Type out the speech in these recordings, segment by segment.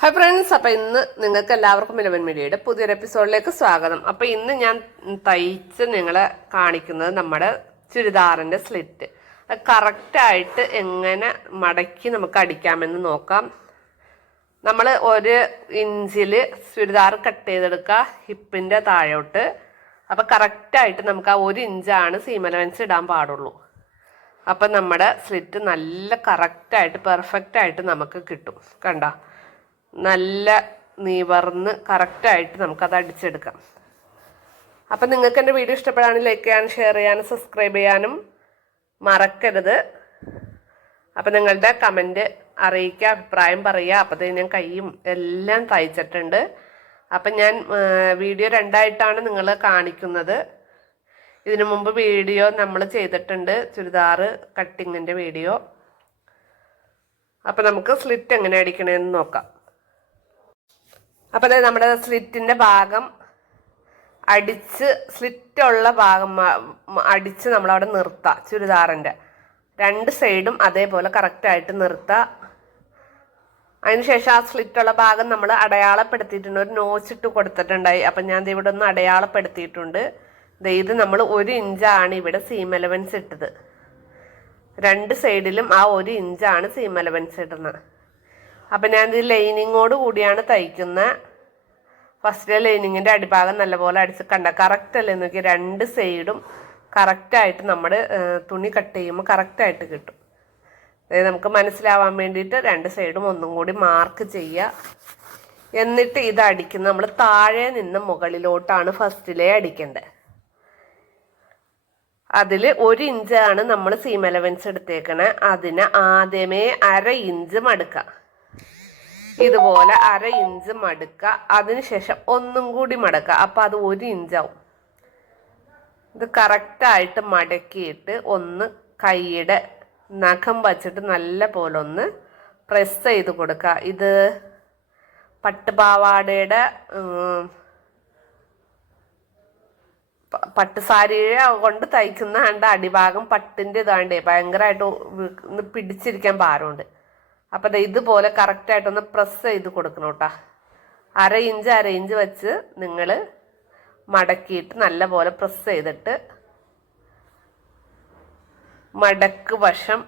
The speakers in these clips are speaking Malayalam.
ഹായ് ഫ്രണ്ട്സ്, അപ്പം ഇന്ന് നിങ്ങൾക്ക് എല്ലാവർക്കും ഇലവൻ മീഡിയയുടെ പുതിയൊരു എപ്പിസോഡിലേക്ക് സ്വാഗതം. അപ്പം ഇന്ന് ഞാൻ തയ്ച്ച് നിങ്ങളെ കാണിക്കുന്നത് നമ്മുടെ ചുരിദാറിൻ്റെ സ്ലിറ്റ് കറക്റ്റായിട്ട് എങ്ങനെ മടക്കി നമുക്ക് അടിക്കാമെന്ന് നോക്കാം. നമ്മൾ 1 ഇഞ്ചിൽ ചുരിദാർ കട്ട് ചെയ്തെടുക്കുക ഹിപ്പിൻ്റെ താഴോട്ട്. അപ്പം കറക്റ്റായിട്ട് നമുക്ക് ആ 1 ഇഞ്ചാണ് സീം അലവൻസ് ഇടാൻ പാടുള്ളൂ. അപ്പം നമ്മുടെ സ്ലിറ്റ് നല്ല കറക്റ്റായിട്ട് പെർഫെക്റ്റായിട്ട് നമുക്ക് കിട്ടും. കണ്ട, നല്ല നിവർന്ന് കറക്റ്റായിട്ട് നമുക്കത് അടിച്ചെടുക്കാം. അപ്പം നിങ്ങൾക്ക് എൻ്റെ വീഡിയോ ഇഷ്ടപ്പെടാനും ലൈക്ക് ചെയ്യാനും ഷെയർ ചെയ്യാനും സബ്സ്ക്രൈബ് ചെയ്യാനും മറക്കരുത്. അപ്പം നിങ്ങളുടെ കമൻറ്റ് അറിയിക്കുക, അഭിപ്രായം പറയുക. അപ്പോഴത്തേക്ക് ഞാൻ കൈയും എല്ലാം തയ്ച്ചിട്ടുണ്ട്. അപ്പം ഞാൻ വീഡിയോ 2ആയിട്ടാണ് നിങ്ങൾ കാണിക്കുന്നത്. ഇതിനു മുമ്പ് വീഡിയോ നമ്മൾ ചെയ്തിട്ടുണ്ട്, ചുരിദാർ കട്ടിങ്ങിൻ്റെ വീഡിയോ. അപ്പം നമുക്ക് സ്ലിറ്റ് എങ്ങനെ അടിക്കണമെന്ന് നോക്കാം. അപ്പോൾ നമ്മുടെ സ്ലിറ്റിൻ്റെ ഭാഗം അടിച്ച് സ്ലിറ്റുള്ള ഭാഗം അടിച്ച് നമ്മളവിടെ നിർത്തുക. ചുരിദാറിൻ്റെ 2 സൈഡും അതേപോലെ കറക്റ്റായിട്ട് നിർത്തുക. അതിനുശേഷം ആ സ്ലിറ്റുള്ള ഭാഗം നമ്മൾ അടയാളപ്പെടുത്തിയിട്ടുണ്ട്, ഒരു നോച്ചിട്ട് കൊടുത്തിട്ടുണ്ടായി. അപ്പം ഞാൻ ഇവിടെ ഒന്ന് അടയാളപ്പെടുത്തിയിട്ടുണ്ട്. ഇത് നമ്മൾ 1 ഇഞ്ചാണ് ഇവിടെ സീം അലവൻസ് ഇട്ടത്. 2 സൈഡിലും ആ 1 ഇഞ്ചാണ് സീം അലവൻസ് ഇടുന്നത്. അപ്പം ഞാനിത് ലൈനിങ്ങോട് കൂടിയാണ് തയ്ക്കുന്നത്. ഫസ്റ്റ് ലൈനിങ്ങിൻ്റെ അടിഭാഗം നല്ലപോലെ അടിച്ച് കണ്ട കറക്റ്റ് അല്ലേ നോക്കി, 2 സൈഡും കറക്റ്റായിട്ട് നമ്മൾ തുണി കട്ട് ചെയ്യുമ്പോൾ കറക്റ്റായിട്ട് കിട്ടും. അതായത് നമുക്ക് മനസ്സിലാവാൻ വേണ്ടിയിട്ട് 2 സൈഡും ഒന്നും കൂടി മാർക്ക് ചെയ്യുക. എന്നിട്ട് ഇത് അടിക്കുന്നത് നമ്മൾ താഴെ നിന്ന് മുകളിലോട്ടാണ് ഫസ്റ്റിലേ അടിക്കേണ്ടത്. അതിൽ 1 ഇഞ്ചാണ് നമ്മൾ സീം അലവൻസ് എടുത്തേക്കണേ. അതിന് ആദ്യമേ 1/2 ഇഞ്ച് മടുക്കുക. ഇതുപോലെ 1/2 ഇഞ്ച് മടുക്കുക. അതിനുശേഷം ഒന്നും കൂടി മടക്കുക. അപ്പം അത് 1 ഇഞ്ചാവും. ഇത് കറക്റ്റായിട്ട് മടക്കിയിട്ട് ഒന്ന് കൈയുടെ നഖം വച്ചിട്ട് നല്ല പോലെ ഒന്ന് പ്രസ് ചെയ്ത് കൊടുക്കുക. ഇത് പട്ടുപാവാടയുടെ പട്ടുസാരിയെ കൊണ്ട് തയ്ക്കുന്ന കണ്ട അടിഭാഗം പട്ടിൻ്റെ ഇതാണ്ടേ ഭയങ്കരമായിട്ട് പിടിച്ചിരിക്കാൻ ഭാരമുണ്ട്. അപ്പം ഇതുപോലെ കറക്റ്റായിട്ടൊന്ന് പ്രസ് ചെയ്ത് കൊടുക്കണം കേട്ടോ. 1/2 ഇഞ്ച് വെച്ച് നിങ്ങൾ മടക്കിയിട്ട് നല്ല പോലെ പ്രസ് ചെയ്തിട്ട് മടക്ക് വശം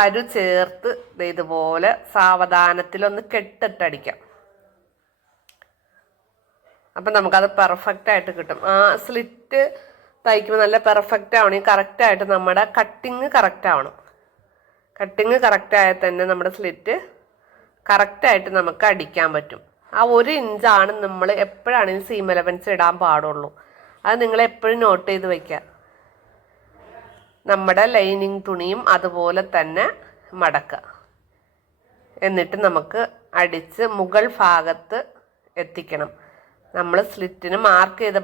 അരു ചേർത്ത് ഇതുപോലെ സാവധാനത്തിലൊന്ന് കെട്ടിട്ടടിക്കാം. അപ്പം നമുക്കത് പെർഫെക്റ്റായിട്ട് കിട്ടും. ആ സ്ലിറ്റ് തയ്ക്കുമ്പോൾ നല്ല പെർഫെക്റ്റ് ആവണം. കറക്റ്റായിട്ട് നമ്മുടെ കട്ടിങ് കറക്റ്റ് ആവണം. കട്ടിങ് കറക്റ്റായാൽ തന്നെ നമ്മുടെ സ്ലിറ്റ് കറക്റ്റായിട്ട് നമുക്ക് അടിക്കാൻ പറ്റും. ആ 1 ഇഞ്ചാണ് നമ്മൾ എപ്പോഴാണെങ്കിലും സീം അലവൻസ് ഇടാൻ പാടുള്ളൂ. അത് നിങ്ങൾ എപ്പോഴും നോട്ട് ചെയ്ത് വയ്ക്കുക. നമ്മുടെ ലൈനിങ് തുണിയും അതുപോലെ തന്നെ മടക്കുക. എന്നിട്ട് നമുക്ക് അടിച്ച് മുകൾ ഭാഗത്ത് എത്തിക്കണം. നമ്മൾ സ്ലിറ്റിന് മാർക്ക് ചെയ്ത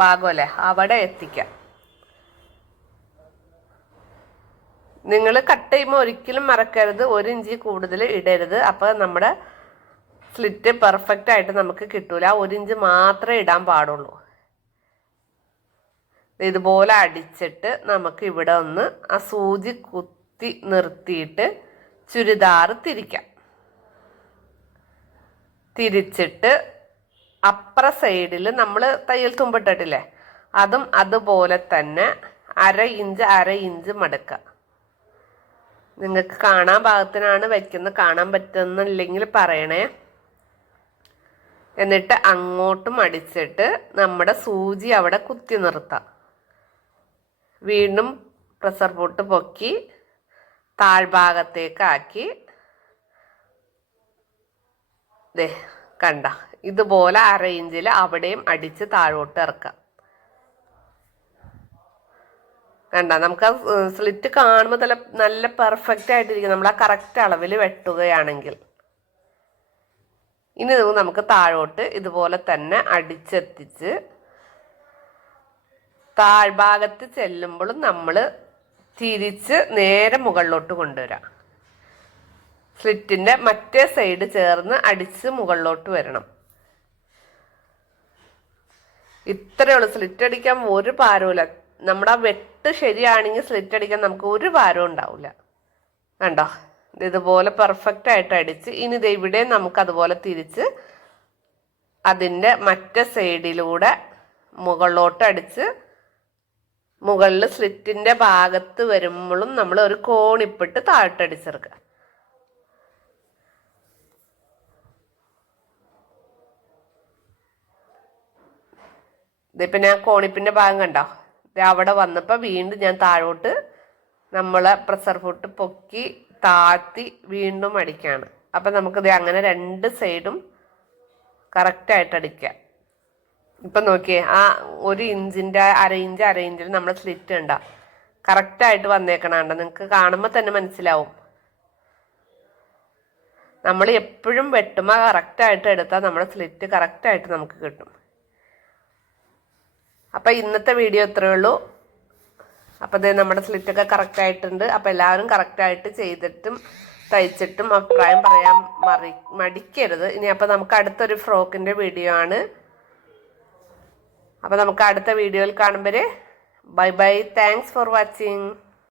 ഭാഗമല്ലേ അവിടെ എത്തിക്കാം. നിങ്ങൾ കട്ട് ചെയ്യുമ്പോൾ ഒരിക്കലും മറക്കരുത് 1 ഇഞ്ച് കൂടുതൽ ഇടരുത്. അപ്പോൾ നമ്മുടെ സ്ലിറ്റ് പെർഫെക്റ്റ് ആയിട്ട് നമുക്ക് കിട്ടൂല. 1 ഇഞ്ച് മാത്രമേ ഇടാൻ പാടുള്ളൂ. ഇതുപോലെ അടിച്ചിട്ട് നമുക്ക് ഇവിടെ ഒന്ന് ആ സൂചി കുത്തി നിർത്തിയിട്ട് ചുരിദാർ തിരിക്കാം. തിരിച്ചിട്ട് അപ്പുറ സൈഡിൽ നമ്മൾ തയ്യൽ തുമ്പിട്ടിട്ടില്ലേ, അതും അതുപോലെ തന്നെ 1/2 ഇഞ്ച് മടക്കുക. നിങ്ങൾക്ക് കാണാൻ പാകത്തിനാണ് വയ്ക്കുന്നത്, കാണാൻ പറ്റുന്നില്ലെങ്കിൽ പറയണേ. എന്നിട്ട് അങ്ങോട്ടും അടിച്ചിട്ട് നമ്മുടെ സൂചി അവിടെ കുത്തി നിർത്താം. വീണ്ടും പ്രഷർ പോട്ട് പൊക്കി താഴ്ഭാഗത്തേക്കാക്കി കണ്ട ഇതുപോലെ 1/2 ഇഞ്ചിൽ അവിടെയും അടിച്ച് താഴോട്ട് ഇറക്കാം. കണ്ട നമുക്ക് ആ സ്ലിറ്റ് കാണുമ്പോൾ നല്ല പെർഫെക്റ്റ് ആയിട്ടിരിക്കും, നമ്മൾ ആ കറക്റ്റ് അളവിൽ വെട്ടുകയാണെങ്കിൽ. ഇനി നമുക്ക് താഴോട്ട് ഇതുപോലെ തന്നെ അടിച്ചെത്തിച്ച് താഴ്ഭാഗത്ത് ചെല്ലുമ്പോഴും നമ്മൾ തിരിച്ച് നേരെ മുകളിലോട്ട് കൊണ്ടുവരാം. സ്ലിറ്റിൻ്റെ മറ്റേ സൈഡ് ചേർന്ന് അടിച്ച് മുകളിലോട്ട് വരണം. ഇത്രയേ ഉള്ളൂ. സ്ലിറ്റ് അടിക്കാൻ ഒരു ഭാരവുമില്ല. നമ്മുടെ ആ വെട്ട് ശരിയാണെങ്കിൽ സ്ലിറ്റ് അടിക്കാൻ നമുക്ക് ഒരു ഭാരവും ഉണ്ടാവില്ല. കണ്ടോ, ഇതുപോലെ പെർഫെക്റ്റ് ആയിട്ട് അടിച്ച് ഇനി ഇത് ഇവിടെ നമുക്ക് അതുപോലെ തിരിച്ച് അതിൻ്റെ മറ്റേ സൈഡിലൂടെ മുകളിലോട്ട് അടിച്ച് മുകളിൽ സ്ലിറ്റിൻ്റെ ഭാഗത്ത് വരുമ്പോഴും നമ്മൾ ഒരു കോണിപ്പിട്ട് താഴ്ത്തടിച്ചെടുക്കുക. ഇതിപ്പോൾ ഞാൻ കോണിപ്പിൻ്റെ ഭാഗം കണ്ടോ, അവിടെ വന്നപ്പോൾ വീണ്ടും ഞാൻ താഴോട്ട് നമ്മളെ പ്രഷർ ഫുട്ട് പൊക്കി താഴ്ത്തി വീണ്ടും അടിക്കുകയാണ്. അപ്പം നമുക്കിത് അങ്ങനെ രണ്ട് സൈഡും കറക്റ്റായിട്ട് അടിക്കാം. ഇപ്പം നോക്കിയേ, ആ 1 ഇഞ്ചിൻ്റെ അര ഇഞ്ചിൽ നമ്മുടെ സ്ലിറ്റ് ഉണ്ടോ കറക്റ്റായിട്ട് വന്നേക്കണുണ്ട്. നിങ്ങൾക്ക് കാണുമ്പോൾ തന്നെ മനസ്സിലാവും. നമ്മൾ എപ്പോഴും വെട്ടുമ്പോൾ കറക്റ്റായിട്ട് എടുത്താൽ നമ്മുടെ സ്ലിറ്റ് കറക്റ്റായിട്ട് നമുക്ക് കിട്ടും. അപ്പം ഇന്നത്തെ വീഡിയോ ഇത്രയേ ഉള്ളൂ. അപ്പം ഇത് നമ്മുടെ സ്ലിറ്റൊക്കെ കറക്റ്റായിട്ടുണ്ട്. അപ്പം എല്ലാവരും കറക്റ്റായിട്ട് ചെയ്തിട്ടും തയ്ച്ചിട്ടും അഭിപ്രായം പറയാൻ മടിക്കരുത്. ഇനി അപ്പം നമുക്ക് അടുത്തൊരു ഫ്രോക്കിൻ്റെ വീഡിയോ ആണ്. അപ്പം നമുക്ക് അടുത്ത വീഡിയോയിൽ കാണുമ്പോൾ bye bye. Thanks for watching.